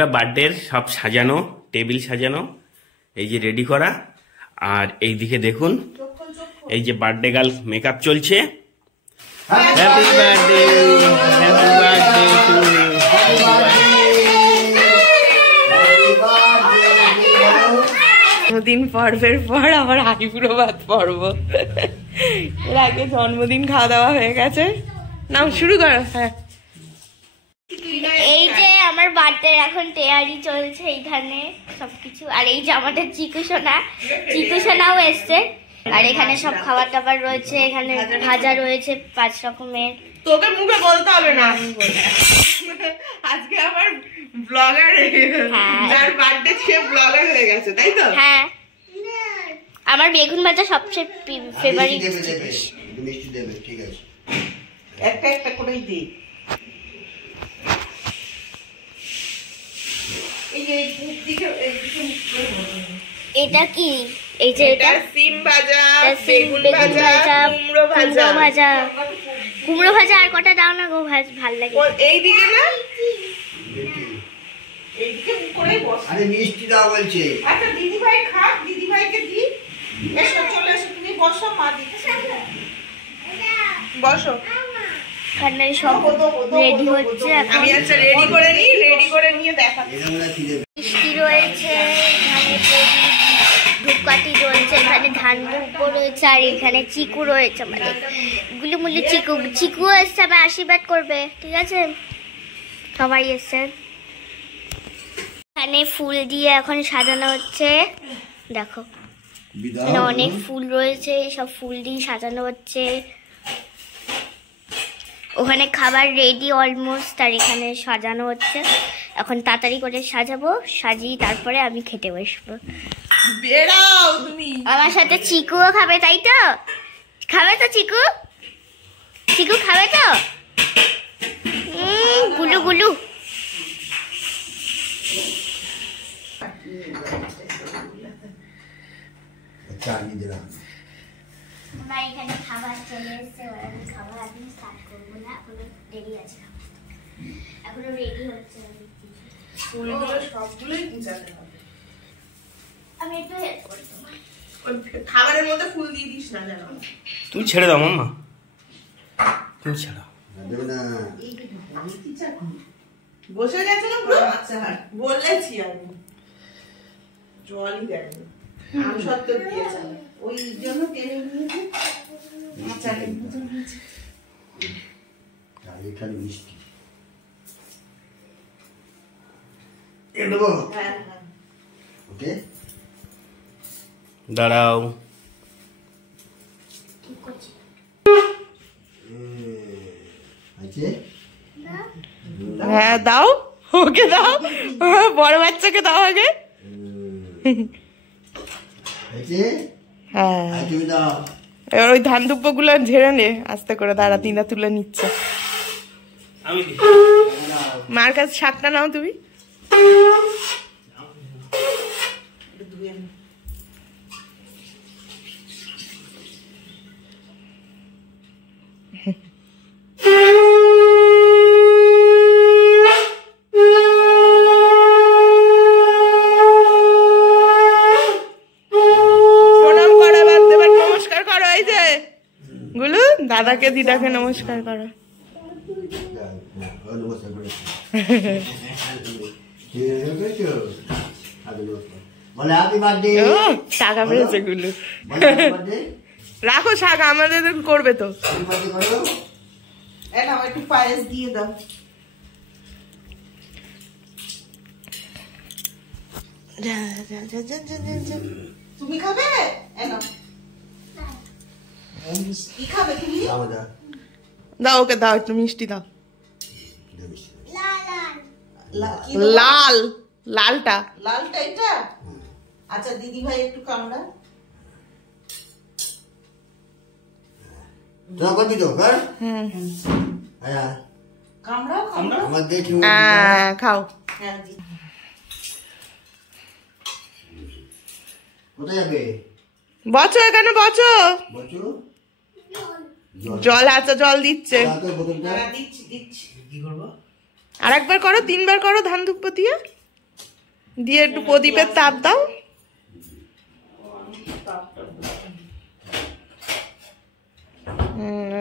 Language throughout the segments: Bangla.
বন্ধুরা বার্থডের সব সাজানো, টেবিল সাজানো, এই যে রেডি করা। আর এই দিকে দেখুন, এই যে বার্থডে গার্ল মেকআপ চলছে। Happy birthday, happy birthday two জন্মদিন পর্বের পর আবার হাইপুরো ভাত পর্ব। এর আগে জন্মদিন খাওয়া দাওয়া হয়ে গেছে। নাও শুরু করো। হ্যাঁ, এই যে আমার বার্থডে এখন তৈরি চলছে এইখানে সবকিছু। আর এই যে আমাদের চিকু সোনাও এসছে। আর এখানে সব খাবার টাবার রয়েছে, এখানে ভাজা রয়েছে 5 রকমের। তোকে মুখে বলতে হবে না, আজকে আবার ব্লগার যার বার্থডে সে ব্লগার হয়ে গেছে, তাই তো? হ্যাঁ, আমার বেগুন ভাজা সবচেয়ে ফেভারিট। মিষ্টি দেবে, ঠিক আছে? একটা একটা করেই দিই। এটা কি? এই যে এটা সিম ভাজা, বেগুন ভাজা, কুমড়ো ভাজা। আর কটা দাও না গো, ভাল লাগে। এই দিকে না, এইদিকে করেই বস। আরে মিষ্টি দাও বলছে। আচ্ছা দিদি ভাই খাক, দিদি ভাইকে দি। এসো, চলে এসো, তুমি বসো, মা দিচ্ছে। বসো। এখানে সব রেডি হচ্ছে এখন। আমি আচ্ছা রেডি করে নিয়ে দেখাচ্ছি। মিষ্টি রয়েছে, এখানে ধূপকাঠি রয়েছে, এখানে ধান দুব্বো রয়েছে, আর এখানে চিকু রয়েছে। মানে গুলুমুলু চিকু এসছে, আবার আশীর্বাদ করবে, ঠিক আছে? সবাই এসছে। এখানে ফুল দিয়ে এখন সাজানো হচ্ছে, দেখো এখানে অনেক ফুল রয়েছে, সব ফুল দিয়ে সাজানো হচ্ছে। ওখানে খাবার রেডি অলমোস্ট, আর এখানে সাজানো হচ্ছে। এখন তাড়াতাড়ি করে সাজাবো, সাজিয়ে তারপরে আমি খেতে বসবো। বেরাও তুমি। আমার সাথে চিকুও খাবে, তাই তো? খাবে তো চিকু? চিকু খাবে তো? গুলু গুলু। এখানে খাবার চলে এসছে, আমি খাবার এখন স্টার্ট করবো না, এখনো দেরি আছে, এখনো রেডি হচ্ছে। সবগুলোই গুছাতে হবে। আমি একটু হেল্প করি তোমার। খাবারের মধ্যে ফুল দিয়ে দিস না যেন। তুমি ছেড়ে দাও মাম্মা, তুমি ছেড়ে বসে গেছে না পুরো? আচ্ছা বলেছি আমি, জলই দেয়নি, আমি সত্য দিয়েছি, ওই জন্য টেনে নিয়েছি। আচ্ছা এখানে মিষ্টি ওকে, দাঁড়াও। হ্যাঁ দাও, ওকে দাও, বড় বাচ্চাকে দাও আগে। হ্যাঁ, এবার ওই ধান দুব্বো গুলো ঝেড়ে নে আস্তে করে। দাঁড়া, দিদা তুলে নিচ্ছে। মার কাছে শাকটা নাও তুমি। গুলু দাদাকে দিদাকে নমস্কার করো। টাকা পেয়েছে গুলু। রাখো শাক, আমাদের করবে তো। একটু পায়েস দিয়ে দাও। তুমি খাবে? কি খাবে তুমি? দাও ওকে, দাও একটু মিষ্টি দাও। লাল লালটা এটা। আচ্ছা দিদি ভাই একটু কামড়া। খাও। বচো এখানে, বচো। জল আছে, জল দিচ্ছে। আর একবার করো, 3বার করো ধান ধূপ দিয়ে। দিয়ে একটু প্রদীপের তাপ দাও।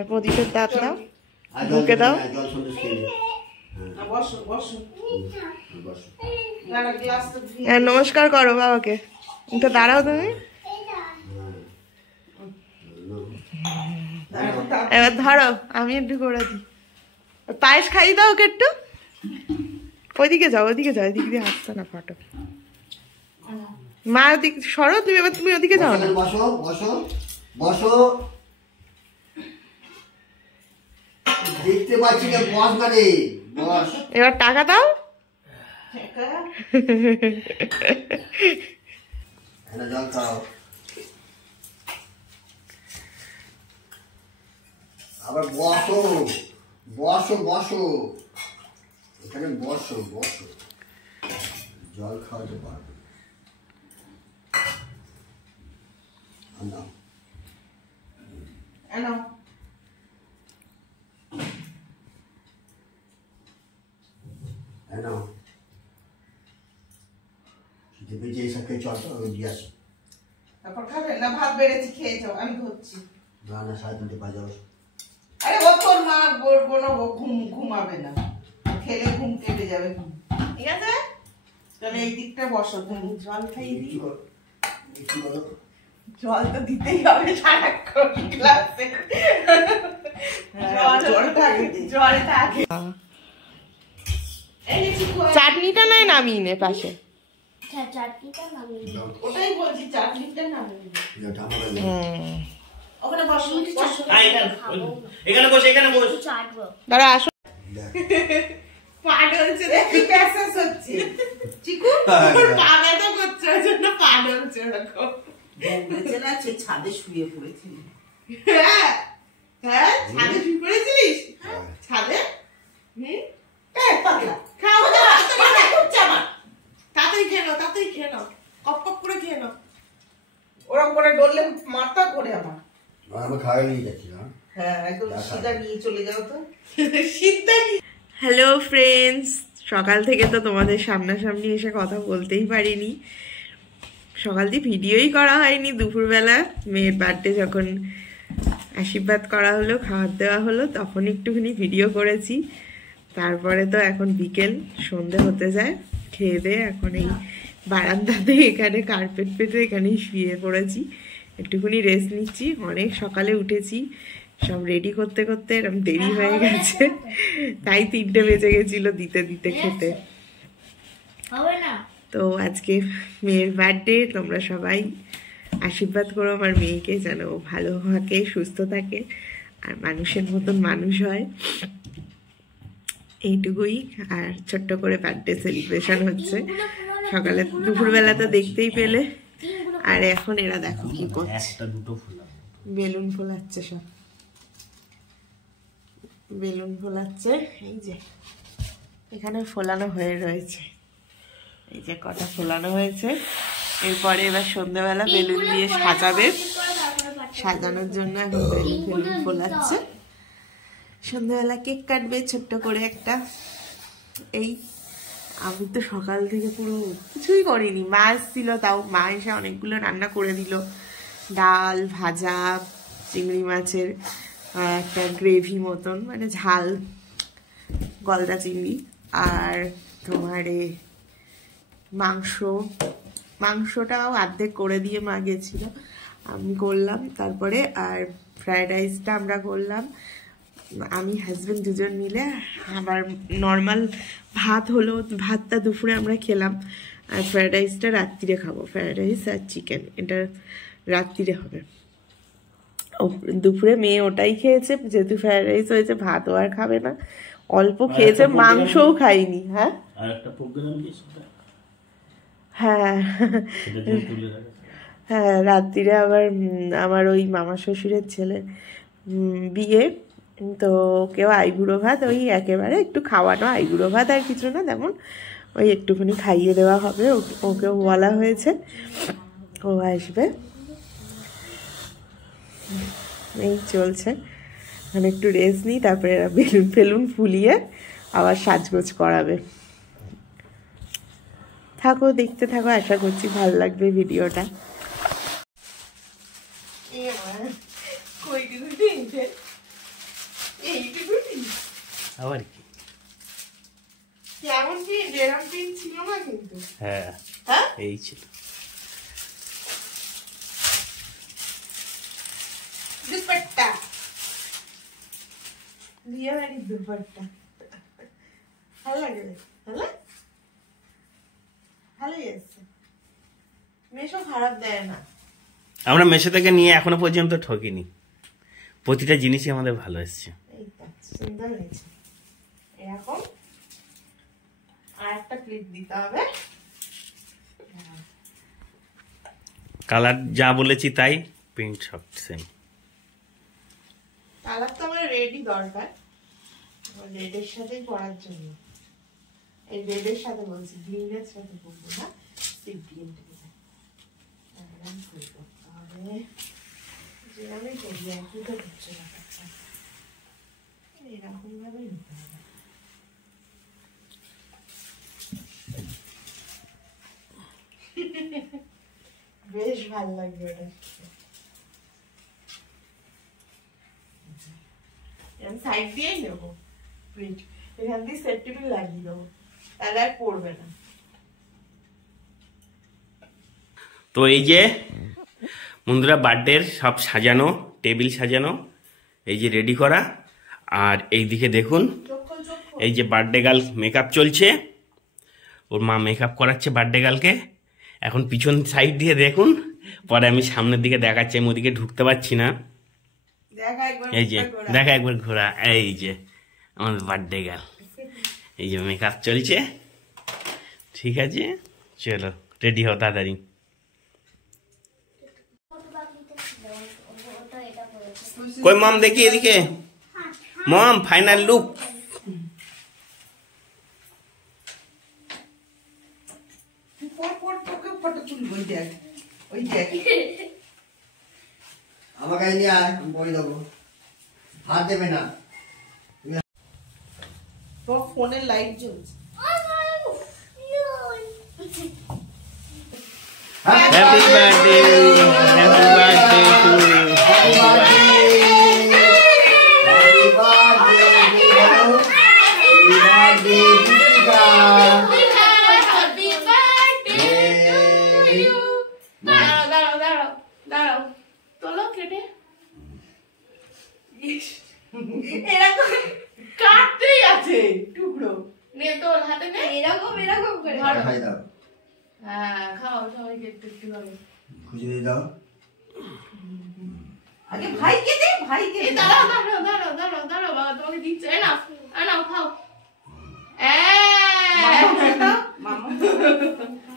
প্রদীপের তাপ দাও, ঢুকে দাও। জল সন্দেশ খেয়ে নে। বসো বসো, বসো। হ্যাঁ, নমস্কার করো বাবাকে। একটু দাঁড়াও তুমি। এবার ধরো, আমি একটু করে দিই। পায়েস খাইয়ে দাও ওকে একটু। ওইদিকে যাও, ওইদিকে যাও, এদিক দিয়ে আসছে না ফটো। মা ওদিক সরো তুমি, এবার তুমি ওদিকে যাও না। বসো বসো বসো। দেখতে পাচ্ছি না, বস মানে বস। এবার টাকা দাও। জল খাও। আবার বসো বসো বসো, এখানে বসো বসো, জল খাওয়াতে পারবে। নাও এনো, নাও। দেবে যে সাথে চল তো দিয়ে আসো। তারপর খাবে না? ভাত বেড়েছি, খেয়ে যাও, আমি ধরছি। না না, 3:30 বাজে। আরে ও তোর মা বলবো না, ও ঘুমাবে না, খেলে ঘুম কেটে যাবে। ঠিক আছে, তাহলে এই দিকটা বসো। তুমি জল খাইয়ে দিই। জল তো দিতেই হবে সারাক্ষণ ক্লাসে। জলটা আগে। চাটনিটা নয় নামিয়ে নে পাশে। ওটাই বলছি, চাটনিটা নামিয়ে নে। ওখানে বসো বসো। এখানে বসে, এখানে বসে। দাঁড়া আসো। পা ডলছে, দেখি প্যাসেজ হচ্ছে। চিকু তোর পা ব্যথা করছে, ওই জন্য পা ডলছে ওরকম। বলেছে না সে ছাদে শুয়ে পড়েছিল। হ্যাঁ হ্যাঁ, ছাদে শুয়ে পড়েছিলিস? ছাদে? পাগলা খাও না, তাড়াতাড়ি খেয়ে নাও, তাড়াতাড়ি খেয়ে নাও, কপ কপ করে খেয়ে নাও। ওরকম করে ডললে মাথা করে আমার। আমি খাওয়াই নিয়ে যাচ্ছি না। হ্যাঁ, একদম সিধা নিয়ে চলে যাও তো। সিধা। হ্যালো ফ্রেন্ডস, সকাল থেকে তো তোমাদের সামনাসামনি এসে কথা বলতেই পারিনি। সকাল দিয়ে ভিডিওই করা হয়নি। দুপুরবেলা মেয়ের বার্থডে যখন আশীর্বাদ করা হলো, খাবার দেওয়া হলো, তখন একটুখানি ভিডিও করেছি। তারপরে তো এখন বিকেল, সন্ধে হতে যায়। খেয়ে দিয়ে এখন এই বারান্দাতে এখানে কার্পেট পেতে এখানেই শুয়ে পড়েছি, একটুখানি রেস্ট নিচ্ছি। অনেক সকালে উঠেছি, সব রেডি করতে করতে এরকম দেরি হয়ে গেছে, তাই 3টে বেজে গেছিল দিতে দিতে খেতে। তো আজকে মেয়ের বার্থডে, তোমরা সবাই আশীর্বাদ করো আমার মেয়েকে, যেন ও ভালো থাকে, সুস্থ থাকে, আর মানুষের মতন মানুষ হয়, এইটুকুই। আর ছোট্ট করে বার্থডে সেলিব্রেশন হচ্ছে সকালে। দুপুরবেলা তো দেখতেই পেলে। আর এখন এরা দেখো কি করছে, বেলুন ফোলাচ্ছে, সব বেলুন ফোলাচ্ছে। এই যে এখানে ফোলানো হয়ে রয়েছে, এই যে কটা ফোলানো হয়েছে। এরপরে এবার সন্ধ্যাবেলা বেলুন দিয়ে সাজাবে, সাজানোর জন্য এখন বেলুন ফোলাচ্ছে। সন্ধ্যাবেলা কেক কাটবে ছোট্ট করে একটা। এই আমি তো সকাল থেকে পুরো কিছুই করিনি। মা এসেছিল, তাও মা এসে অনেকগুলো রান্না করে দিল। ডাল, ভাজা, চিংড়ি মাছের একটা গ্রেভি মতন, মানে ঝাল গলদা চিংড়ি, আর তোমার মাংসটাও অর্ধেক করে দিয়ে মা গেছিল, আমি করলাম। তারপরে আর ফ্রাইড রাইসটা আমরা করলাম, আমি হাজবেন্ড দুজন মিলে। আবার নর্মাল ভাত হলো, ভাতটা দুপুরে আমরা খেলাম, আর ফ্রাইড রাইসটা রাত্রিরে খাবো। ফ্রাইড রাইস আর চিকেন এটা রাত্রিরে হবে। দুপুরে মেয়ে ওটাই খেয়েছে, যেহেতু ফ্রাইড রাইস হয়েছে, ভাতও আর খাবে না, অল্প খেয়েছে, মাংসও খাইনি। হ্যাঁ হ্যাঁ হ্যাঁ, রাত্রিরে আবার আমার ওই মামা শ্বশুরের ছেলে বিয়ে, তো কেউ আইবুড়ো ভাত, ওই একেবারে একটু খাওয়ানো আইবুড়ো ভাত, আর কিছু না তেমন, ওই একটুখানি খাইয়ে দেওয়া হবে। ওকেও বলা হয়েছে, ও আসবে। এই চলছে, মানে একটু রেস্ট নিই, তারপরে বেলুন ফেলুন ফুলিয়ে আবার সাজগোজ করাবে। থাকো, দেখতে থাকো, আশা করছি ভালো লাগবে ভিডিওটা। আবার কি কেমন প্রিন্ট, এরকম প্রিন্ট ছিল না কিন্তু। হ্যাঁ হ্যাঁ এই ছিল দুপাট্টা, বিয়ে বাড়ির দুপাট্টা। ভালো লাগে, ভালো ভালোই এসছে। মেশো খারাপ দেয় না। আমরা মেশো থেকে নিয়ে এখনো পর্যন্ত ঠকিনি, প্রতিটা জিনিসই আমাদের ভালো এসছে। এই তো সুন্দর হয়েছে। এরকম আর একটা ক্লিপ দিতে হবে। কালার যা বলেছি তাই, প্রিন্ট সব সেম। কালার তো আমার রেডই দরকার, রেডের সাথেই পরার জন্য। এই রেডের সাথে বলছি, গ্রিনের সাথে পরবো না, সেই গ্রিনটা এরকম করে করতে হবে। যেরকমই করি একই তো হচ্ছে ব্যাপারটা, এরকম ভাবেই নিতে হবে। বেশ ভালো লাগবে ওটা। সাইড দিয়েই নেবো প্রিন্ট, এখান দিয়ে সেফটি পিন লাগিয়ে দেবো, তাহলে আর পড়বে না। তো এই যে বন্ধুরা, বার্থডের সব সাজানো, টেবিল সাজানো, এই যে রেডি করা। আর এই দিকে দেখুন, এই যে বার্থডে গার্ল মেকআপ চলছে, ওর মা মেকআপ করাচ্ছে বার্থডে গার্লকে। এখন পিছন সাইড দিয়ে দেখুন, পরে আমি সামনের দিকে দেখাচ্ছি, আমি ওদিকে ঢুকতে পারছি না। এই যে দেখা একবার ঘোরা, এই যে আমাদের বার্থডে গার্ল, এই যে মেকআপ চলছে। ঠিক আছে, চলো রেডি হও তাড়াতাড়ি। কই মম, দেখি এদিকে মম, ফাইনাল লুক। ফটো তুলবো, ওই দেখ, ওই দেখ। আমাকে নিয়ে আয়, আমি পরে দেবো, হাত দেবে না। তোর ফোনের লাইট জ্বলছে। Happy birthday, happy birthday to you. কাটতেই আছে টুকরো, নে তোর হাতে নে, এরকম এরকম করে ধরো। খাই দাও, হ্যাঁ খাও, সবাইকে একটু একটু করে খুঁজে দিয়ে দাও। আগে ভাইকে দে, ভাইকে দে। দাঁড়াও দাঁড়াও দাঁড়াও দাঁড়াও দাঁড়াও, বাবা তোমাকে দিচ্ছে। এ নাও, নাও খাও।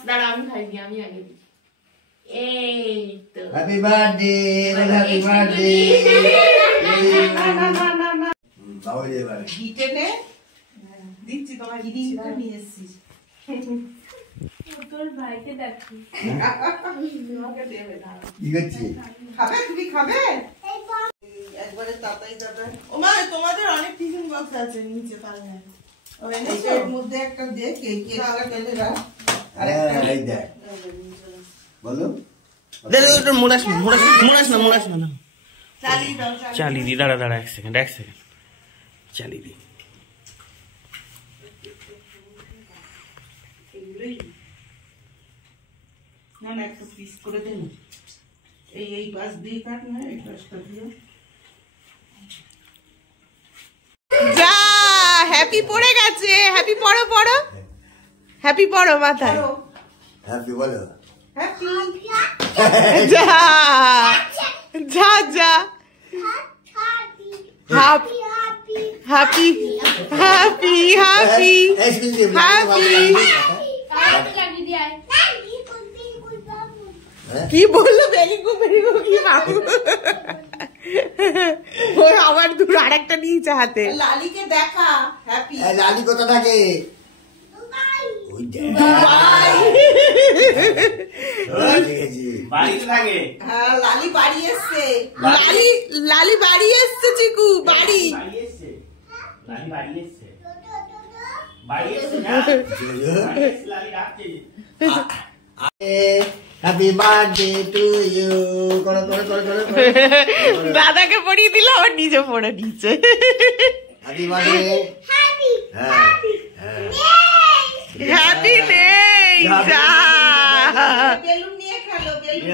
দাঁড়া আমি খাই দিই, আমি আগে দিই। এই তো হ্যাপি বার্থডে, হ্যাপি বার্থডে। বাবা দিয়ে এবারে ঘিটে নে, দিচ্ছি তোমার ঘিটা নিয়ে এসেছিস। তোর ভাইকে দেখি, তোমাকে দেবে। দাঁড়াও, কি করছি? খাবে, তুমি খাবে? একবারে তাতাই যাবে। ও মা, তোমাদের অনেক টিফিন বক্স আছে নিচে পাল্লায়, ও এনেছো? এর মধ্যে একটা দে, কেকের আগে ফেলে রাখ। হ্যাঁ, এই দেখ, বলো। মোড়াস না, মোড়াস না, মোড়াস না। চালিয়ে দাও, চালিয়ে দি, দাঁড়া দাঁড়া, এক সেকেন্ড, এক সেকেন্ড, চালিয়ে দি। না না, একটা পিস করে দে না। এই পাশ দিয়ে কাট না, এই পাশটা দিয়ে। যা হ্যাপি পড়ে গেছে, হ্যাপি পড়ো পড়ো, হ্যাপি পড়ো মাথায়। হ্যাপি বলো। হ্যাপি যা যা যা, হ্যাপি হ্যাপি হ্যাপি হ্যাপি কি বললো? বেলিগু বেলিগু কি বাবু, ও আবার দূর আরেকটা নিয়েছে হাতে। লালিকে দেখা, হ্যাপি। লালি কোথা থাকে? ওই দেখ, বাড়িতে থাকে। হ্যাঁ, লালি বাড়ি এসছে। লালি লালি বাড়ি এসছে, চিকু বাড়ি। বাড়ি এসছে, লালি বাড়ি এসছে, বাড়ি এসছে না? লালি ডাকছে। Happy birthday to you. করো করো করো করো দাদাকে পড়িয়ে দিল, আবার নিজে পড়ে নিচ্ছে। Happy birthday. হ্যাঁ হ্যাপি নেই যা, বেলুন নিয়ে খেলো, বেলুন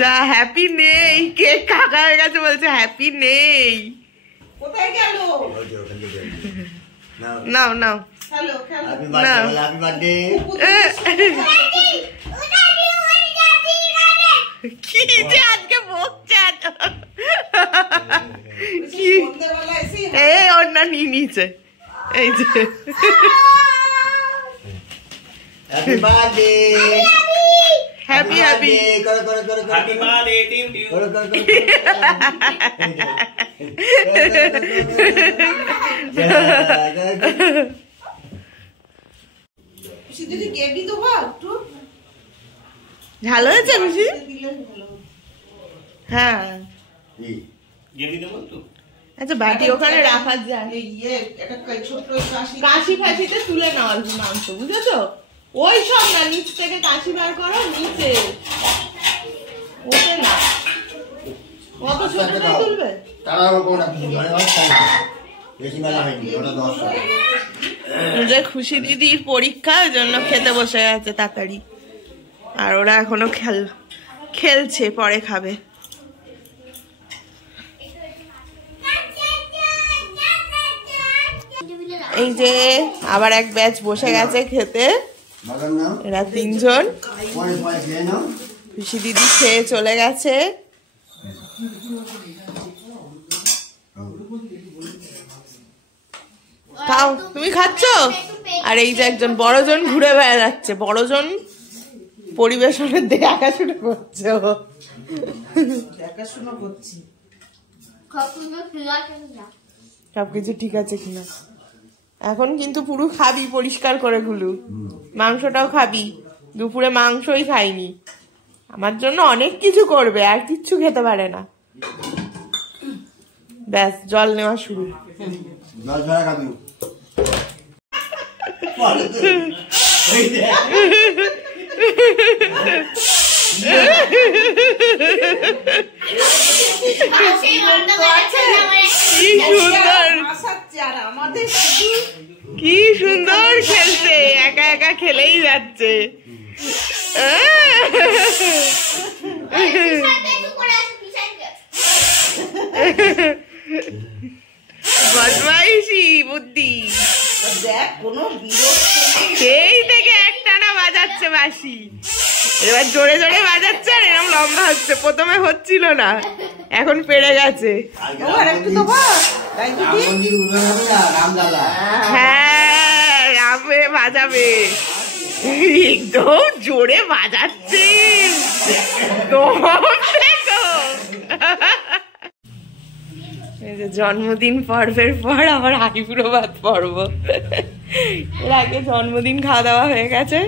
যা হ্যাপি নেই। কেক কাকা হয়ে গেছে, বলছে হ্যাপি নেই। কোথায় গেল? নাও নাও, খেলো খেলো। Happy birthday, happy birthday. কি যে আজকে বকছে সন্ধ্যেবেলা এসে এই অন্য নিয়ে নিচে, এই যে হ্যাপি বার্থডে, হ্যাপি হ্যাপি। করো করো করো করো হ্যাপি বার্থডে টু ইউ। করো করো করো। খুশি দিদি গেবি তো বা একটু ভালো হয়েছে খুশি? দিলে ভালো। হ্যাঁ গেলি দেবো তো। আচ্ছা, বাটি ওখানে রাখা যায়। এই একটা ছোট্ট কাশি কাশি ফাশিতে তুলে নাও অল্প মাংস, বুঝেছো? ওই সব না, নিচ থেকে কাশি বার করো, নিচে ওকে না, অত ছোটটা তুলবে? তারাও কোন ধরে বেশি বেলা হয়নি, ওটা 10। যে খুশি দিদির পরীক্ষা, ওই জন্য খেতে বসে গেছে তাড়াতাড়ি। আর ওরা এখনো খেলছে, পরে খাবে। এই যে আবার এক ব্যাচ বসে গেছে খেতে, বাগান নাও, এরা 3 জন। পরে পরে খেয়ে নাও। খুশি দিদি খেয়ে চলে গেছে। খাও, তুমি খাচ্ছ? আর এই যে একজন বড়জন ঘুরে বেড়াচ্ছে, বড়জন পরিবেশনের দেখাশোনা করছে ও। দেখাশোনা করছি। সবকিছু ঠিক আছে কিনা এখন, কিন্তু পুরো খাবি পরিষ্কার করে গুলু, মাংসটাও খাবি। দুপুরে মাংসই খাইনি, আমার জন্য অনেক কিছু করবে, আর কিচ্ছু খেতে পারে না। ব্যাস, জল নেওয়া শুরু। জল ঝরা খাবি। কি সুন্দর, আসাচ্ছে আর আমাদের শুধু কি সুন্দর খেলছে, একা একা খেলেই যাচ্ছে। বদমাইশি বুদ্ধি, দেখ কোনো বিরক্ত নেই। সেই থেকে একটানা বাজাচ্ছে বাঁশি, এবার জোরে জোরে বাজাচ্ছে, আর এরকম লম্বা হচ্ছে। প্রথমে হচ্ছিল না, এখন পেরে গেছে। আর একটু তো বা তাই রাম দিদি মন্দির উদ্বোধন হবে না, রামদাদা। হ্যাঁ, রামে বাজাবে, একদম জোরে বাজাচ্ছে। এই যে জন্মদিন পর্বের পর আবার আইবুড়োভাত পর্ব। এর আগে জন্মদিন খাওয়া দাওয়া হয়ে গেছে।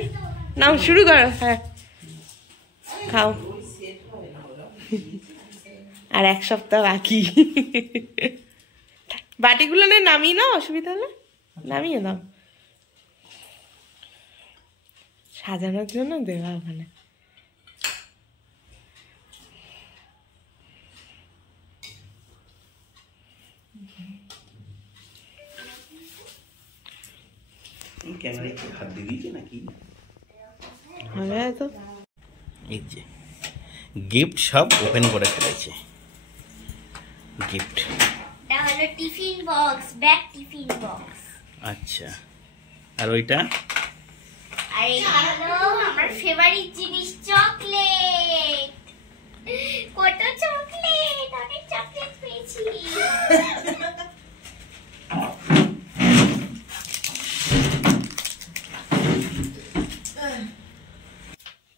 নাও শুরু করো। হ্যাঁ, খাও, আর 1 সপ্তাহ বাকি। বাটিগুলো নামিয়ে নাও, অসুবিধা হলে নামিয়ে দাও, সাজানোর জন্য দেওয়া ওখানে। ক্যামেরায় কি হাত দিয়ে দিয়েছে নাকি? হবে তো। এই যে গিফট সব ওপেন করে ফেলেছে। গিফট এটা হলো tiffin box, bag tiffin box. আচ্ছা, আর ওইটা আর এটা হলো আমার ফেভারিট জিনিস, চকলেট। কত চকলেট, অনেক চকলেট পেয়েছি।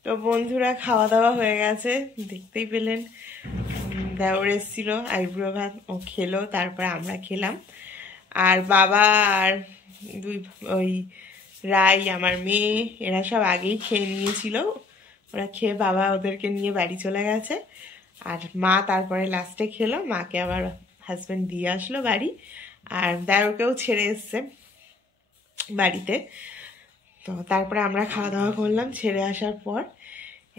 তো বন্ধুরা, খাওয়া দাওয়া হয়ে গেছে, দেখতেই পেলেন। দেওর এসেছিল আইবুড়ো ভাত, ও খেলো, তারপরে আমরা খেলাম। আর বাবা আর ওই রাই, আমার মেয়ে, এরা সব আগেই খেয়ে নিয়েছিল। ওরা খেয়ে বাবা ওদেরকে নিয়ে বাড়ি চলে গেছে। আর মা তারপরে লাস্টে খেলো, মাকে আবার হাজব্যান্ড দিয়ে আসলো বাড়ি। আর দেওরকেও ছেড়ে এসছে বাড়িতে। তো তারপরে আমরা খাওয়া দাওয়া করলাম ছেড়ে আসার পর।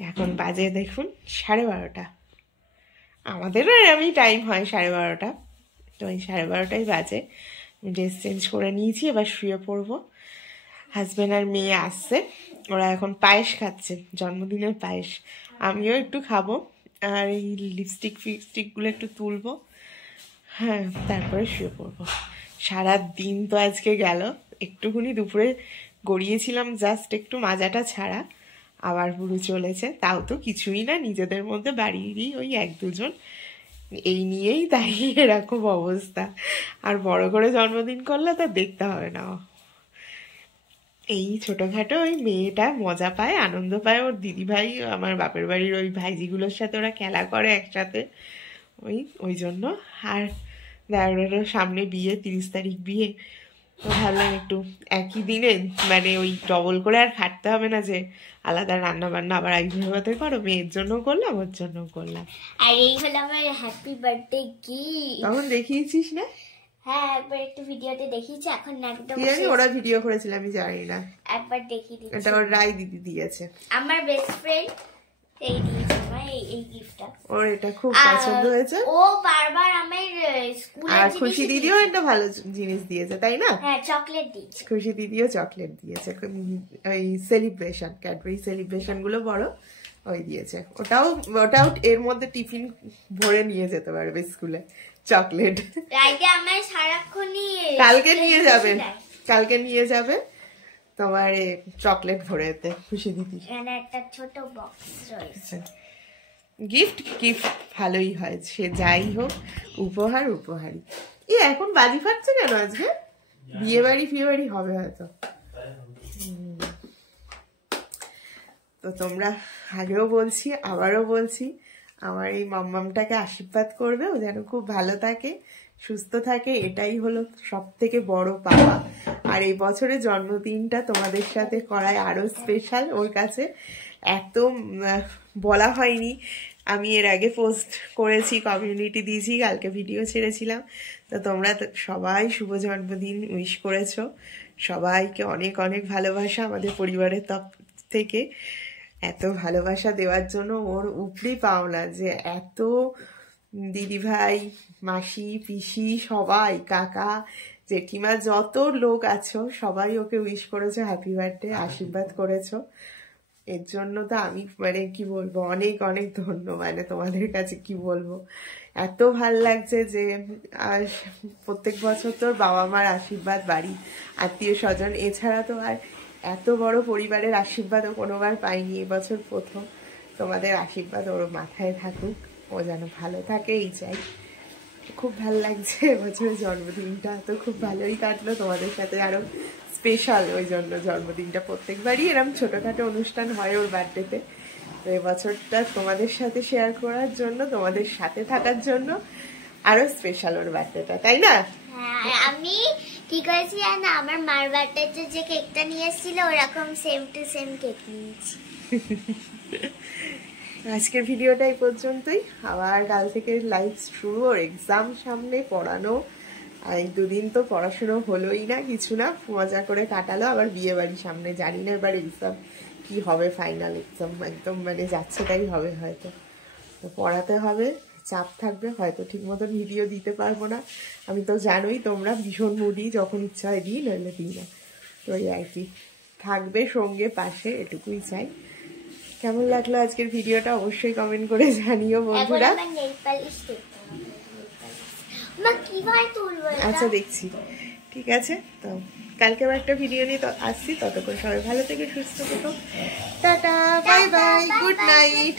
এখন বাজে দেখুন 12:30। আমাদেরও এরমই টাইম হয় 12:30, তো ওই 12:30টাই বাজে। ড্রেস চেঞ্জ করে নিয়েছি, এবার শুয়ে পড়বো। হাজব্যান্ড আর মেয়ে আসছে, ওরা এখন পায়েস খাচ্ছে, জন্মদিনের পায়েস। আমিও একটু খাবো, আর এই ফিপস্টিকগুলো একটু তুলবো, হ্যাঁ, তারপরে শুয়ে পড়বো। সারা দিন তো আজকে গেল, একটুখানি দুপুরে গড়িয়েছিলাম জাস্ট একটু মাজাটা ছাড়া, আবার পুরো চলেছে। তাও তো কিছুই না, নিজেদের মধ্যে বাড়িরই ওই 1-2 জন, এই নিয়েই তাই এরকম অবস্থা। আর বড় করে জন্মদিন করলে তো দেখতে হবে না। এই ছোটখাটো ওই মেয়েটা মজা পায়, আনন্দ পায়, ওর দিদিভাই আমার বাপের বাড়ির ওই ভাইজিগুলোর সাথে ওরা খেলা করে একসাথে, ওই জন্য। আর দাদারও সামনে বিয়ে, 30 তারিখ বিয়ে, তো ভাবলাম একটু একই দিনে মানে ওই ডবল করে আর খাটতে হবে না, যে আলাদা রান্না বান্না আবার একভাবে করো। মেয়ের জন্য করলাম, ওর জন্য করলাম। আর এই হলো আমার হ্যাপি বার্থডে গিফট। তখন দেখিয়েছিস না? হ্যাঁ, একবার একটু ভিডিওতে দেখিয়েছি, এখন একদম কি জানি ওরা ভিডিও করেছিল, আমি জানি না। একবার দেখিয়ে দিচ্ছি। এটা ওর রাই দিদি দিয়েছে, আমার বেস্ট ফ্রেন্ড এই দিয়েছে আমার এই গিফটটা। ওর এটা খুব পছন্দ হয়েছে। ও বারবার আমার স্কুলে আর খুশি দিদিও একটা ভালো জিনিস দিয়েছে, তাই না? হ্যাঁ, চকলেট দিয়েছে। খুশি দিদিও চকলেট দিয়েছে, ওই সেলিব্রেশন, ক্যাডবেরি সেলিব্রেশন গুলো বড় ওই দিয়েছে। ওটাও এর মধ্যে টিফিন ভরে নিয়ে যেতে পারবে স্কুলে, চকলেট। রাইতে আমার সারাক্ষণই কালকে নিয়ে যাবে তোমার চকলেট ভরে দিতে খুশি দিদি। এখানে একটা ছোট বক্স রয়েছে। গিফট ভালোই হয়, সে যাই হোক, উপহারই। এখন বাজি ফাটছে কেন আজকে? বিয়ে বাড়ি হবে হয়তো। তো তোমরা আগেও বলছি, আবারও বলছি, আমার এই মাম্মামটাকে আশীর্বাদ করবে, ও যেন খুব ভালো থাকে, সুস্থ থাকে, এটাই হলো সব থেকে বড় পাওয়া। আর এই বছরের জন্মদিনটা তোমাদের সাথে করায় আরো স্পেশাল ওর কাছে। এত বলা হয়নি, আমি এর আগে পোস্ট করেছি, কমিউনিটি দিয়েছি, কালকে ভিডিও ছেড়েছিলাম। তো তোমরা সবাই শুভ জন্মদিন উইশ করেছো, সবাইকে অনেক অনেক ভালোবাসা আমাদের পরিবারের তরফ থেকে। এত ভালোবাসা দেওয়ার জন্য ওর উপরি পাওনা, যে এত দিদিভাই, মাসি, পিসি, সবাই, কাকা, জেঠিমা, যত লোক আছো সবাই ওকে উইশ করেছো, হ্যাপি বার্থডে, আশীর্বাদ করেছো। এর জন্য তো আমি মানে কি বলবো, অনেক অনেক ধন্য, মানে তোমাদের কাছে কি বলবো। এত ভাল লাগছে যে প্রত্যেক বছর তোর বাবা মার আশীর্বাদ, বাড়ি আত্মীয় স্বজন, এছাড়া তো আর এত বড় পরিবারের আশীর্বাদও কোনোবার পাইনি, এবছর প্রথম। তোমাদের আশীর্বাদ ওর মাথায় থাকুক, ও যেন ভালো থাকে, এই চাই। খুব ভালো লাগছে এবছরের জন্মদিনটা, তো খুব ভালোই কাটলো তোমাদের সাথে, আরো স্পেশাল ওই জন্য জন্মদিনটা। প্রত্যেকবারই এরকম ছোটখাটো অনুষ্ঠান হয় ওর বার্থডেতে, তো এবছরটা তোমাদের সাথে শেয়ার করার জন্য, তোমাদের সাথে থাকার জন্য আরো স্পেশাল ওর বার্থডেটা, তাই না? হ্যাঁ, আমি কি করেছি জানো, আমার মার বার্থডেতে যে কেকটা নিয়ে এসেছিল ওরকম সেম টু সেম কেক নিয়েছি। আজকের ভিডিওটা এই পর্যন্তই, আবার কাল থেকে লাইভ শুরু, ওর এক্সাম সামনে, পড়ানো। আর এই 2 দিন তো পড়াশুনো হলোই না, কিছু না, মজা করে কাটালো। আবার বিয়ে বাড়ি সামনে, জানি না এবার এক্সাম কি হবে, ফাইনাল এক্সাম একদম মানে যাচ্ছে তাই হবে হয়তো। তো পড়াতে হবে, চাপ থাকবে, হয়তো ঠিক মতন ভিডিও দিতে পারবো না। আমি তো জানোই তোমরা ভীষণ মুডি, যখন ইচ্ছা হয় দিই, নইলে দিই না। তো এই আর কি, থাকবে সঙ্গে পাশে, এটুকুই চাই। কেমন লাগলো আজকের ভিডিওটা অবশ্যই কমেন্ট করে জানিও বন্ধুরা। আচ্ছা, দেখছি, ঠিক আছে। তো কালকে আবার একটা ভিডিও নিয়ে আসছি, ততক্ষণ সবাই ভালো থেকে সুস্থ থেকো, tata, bye bye, good night.